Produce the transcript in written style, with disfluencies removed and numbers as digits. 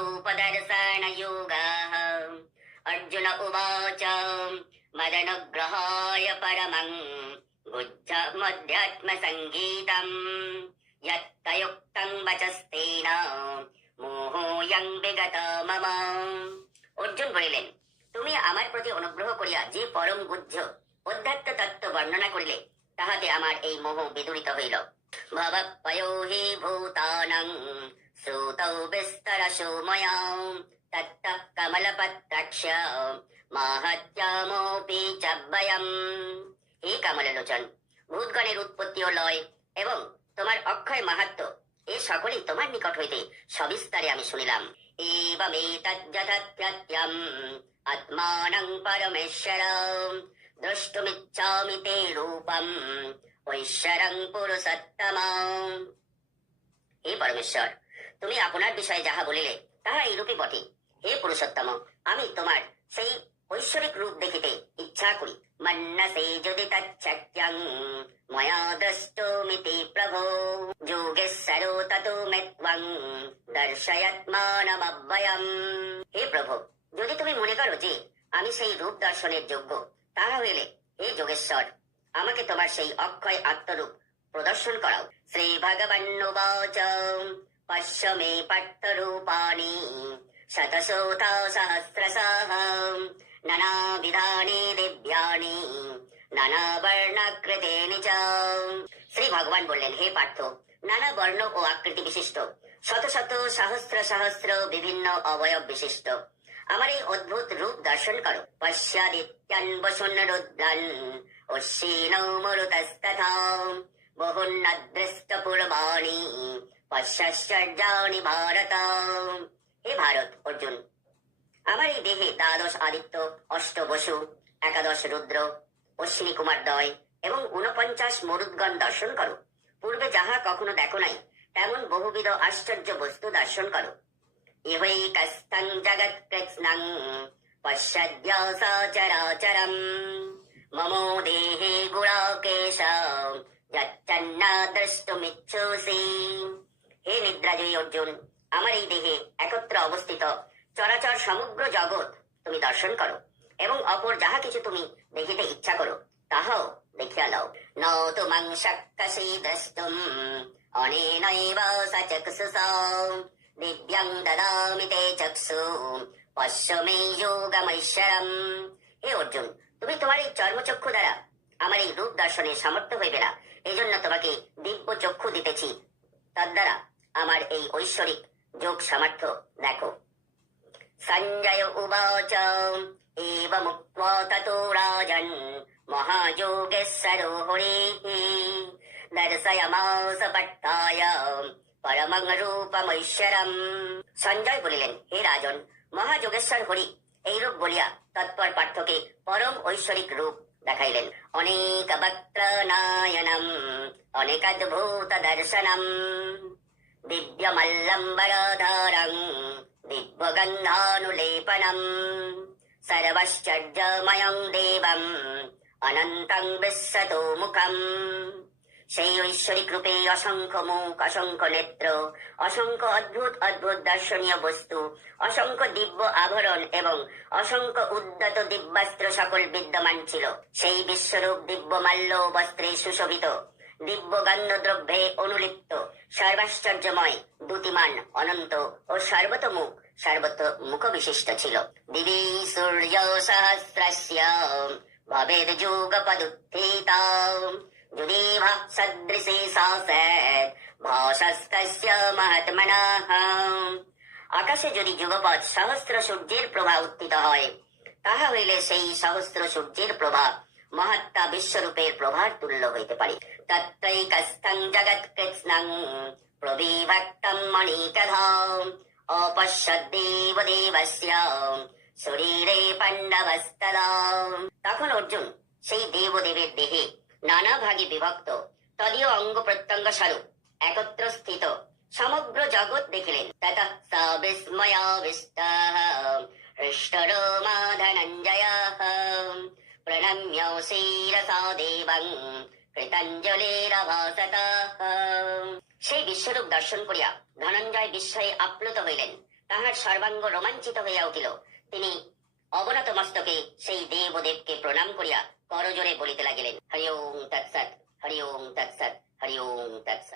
रूपदर्शनयोगः। अर्जुन उवाच मदनुग्रहाय परमं बुद्धमध्यात्मसङ्गीतम् यत्तयुक्तं वचस्तेन মোহয়ং বিগত মম। অর্জুন বলিলেন, তুমি আমার প্রতি অনুগ্রহ করিয়া যে পরম গুহ্য অধ্যাত্ম তত্ত্ব বর্ণনা করিলে তাহাতে আমার এই মোহ বিদূরিত হইল। ভবপয়ো হি ভূতানাং শ্রুতৌ বিস্তরশো ময়া তত্তঃ কমলপত্রাক্ষ মাহাত্ম্যমপি চ বয়ম। হে কমললোচন, ভূতগণের উৎপত্তি ও লয় এবং তোমার অক্ষয় মাহাত্ম্য এ সকলেই তোমার নিকট হইতে সবিস্তারে আমি শুনিলাম। এবমেতজ্জথত্যত্যম আত্মানং পরমেশ্বরম দ্রষ্টুমিচ্ছামি তে রূপম ঐশ্বরং পুরুষোত্তমম। হে পরমেশ্বর, তুমি আপনার বিষয়ে যাহা বলিলে তাহা এইরূপে বটে। হে পুরুষোত্তম, আমি তোমার সেই ঐশ্বরিক রূপ দেখিতে ইচ্ছা করি। মন্যসে যদি তচ্ছক্যং ময়া দ্রষ্টুমিতি প্রভো যোগেশ্বরো ততো মে ত্বং দর্শয়ৎমানমব্যয়ম। হে প্রভু, যদি তুমি মনে করো যে আমি সেই রূপ দর্শনের যোগ্য, তাহা হইলে হে যোগেশ্বর আমাকে তোমার সেই অক্ষয় আত্মরূপ প্রদর্শন করাও। শ্রী ভগবান্নুবাচ পশ্য মে পার্থ রূপাণি শতশোথ সহস্রশঃ নানাবিধানি দিব্যানি নানাবর্ণাকৃতিনি চ। শ্রী ভগবান বললেন, হে পার্থ, নানা বর্ণ ও আকৃতি বিশিষ্ট শত শত সহস্র সহস্র বিভিন্ন অবয়ব বিশিষ্ট আমার এই অদ্ভুত রূপ দর্শন করো। পশ্যাদিত্যান বসুন রুদ্রান অশ্বিনৌ মরুতস্তথা বহুন্নদৃষ্ট পূর্বাণি পশ্যাশ্চর্যাণি ভারত। হে ভারত, অর্জুন, আমার এই দেহে দ্বাদশ আদিত্য, অষ্ট বসু, একাদশ রুদ্র, অশ্বিনী কুমারদ্বয় এবং 49 মরুদ্গণ দর্শন করো। পূর্বে যাহা কখনো দেখো নাই তেমন বহুবিধ আশ্চর্য বস্তু দর্শন করো। ইহৈকস্থং জগৎ কৃৎস্নং পশ্যদ্য সচরাচরম মম দেহে গুণাকেশ যচ্ছন্ন দ্রষ্টুমিচ্ছুসি। হে নিদ্রাজয়ী অর্জুন, আমার এই দেহে একত্র অবস্থিত চরাচর সমগ্র জগৎ তুমি দর্শন করো এবং অপর যাহা কিছু তুমি দেখিতে ইচ্ছা করো তাহাও দেখিয়া লও। ন তুমাং শক্যসি দ্রষ্টুম অনেনৈব সচক্ষুষা দিব্যাং দদামি তে চক্ষু পশ্য মে যোগমৈশ্বরম। হে অর্জুন, তুমি তোমার এই চর্মচক্ষু দ্বারা আমার এই রূপ দর্শনের সামর্থ্য হইবে না, এই জন্য তোমাকে দিব্য চক্ষু দিতেছি। তদ্বারা আমার এই ঐশ্বরিক যোগ সামর্থ্য দেখো। সঞ্জয় উবাচ এবমুক্ত্বা ততো রাজन् মহাযোগেশ্বরো হরিঃ দর্শয়ামাস পার্থায় পরমং রূপমৈশ্বরম। সঞ্জয় বলিলেন, হে রাজন, মহাযোগেশ্বর হরি এই রূপ বলিয়া তৎপর পার্থকে পরম ঐশ্বরিক রূপ দেখাইলেন। অনেক বক্ত্র নায়নম অনেকাদ্ভুত দর্শনম দিব্যমল্লম্বরধারং দিব্যগন্ধানুলেপনম সর্বশ্চর্যময়ং দেবম অনন্তং বিশ্বতো মুখম। সেই ঐশ্বরিক রূপে অসংখ্য মুখ, অসংখ্য নেত্র, অসংখ্য অদ্ভুত অদ্ভুত দর্শনীয় বস্তু, অসংখ্য দিব্য আভরণ এবং অসংখ্য উদ্যত দিব্যাস্ত্র সকল বিদ্যমান ছিল। সেই বিশ্বরূপ দিব্য মাল্য বস্ত্রে সুশোভিত, দিব্য গন্ধ দ্রব্যে অনুলিপ্ত, সর্বাশ্চর্যময়, দ্যুতিমান, অনন্ত ও সর্বতোমুখ সর্বত্র মুখ বিশিষ্ট ছিল। দিবি সূর্য সহস্রস্য ভবেদ যুগপদুত্থিতা যদি সদৃশে সাসেদ ভাসস্তস্য মহাত্মনঃ। আকাশে যদি যুগপৎ সহস্র সূর্যের প্রভা উত্থিত হয়, তাহা হইলে সেই সহস্র সূর্যের প্রভা মহাত্মা বিশ্বরূপের প্রভার তুল্য হইতে পারে। তত্রৈকস্থং জগৎ কৃৎস্নং প্রবিভক্তম মণিকধা অপশ্যদ্দেব দেবস্য শরীরে পাণ্ডবস্তদা। তখন অর্জুন সেই দেবদেবের দেহে নানা ভাগে বিভক্ত তদীয় অঙ্গ প্রত্যঙ্গ স্বরূপ একত্র স্থিত সমগ্র জগৎ দেখিলেন। ততঃ স বিস্ময়াবিষ্টঃ হৃষ্টরোমা ধনঞ্জয়ঃ প্রণম্য শিরসা দেবং কৃতাঞ্জলিরভাসতঃ। সেই বিশ্বরূপ দর্শন করিয়া ধনঞ্জয় বিস্ময়ে আপ্লুত হইলেন। তাহার সর্বাঙ্গ রোমাঞ্চিত হইয়া উঠিল। তিনি অবনত মস্তকে সেই দেব ও দেবকে প্রণাম করিয়া করজোরে বলিতে লাগিলেন, হরি ওং তৎসৎ, হরি ওং তৎসৎ, হরি ওং তৎসৎ।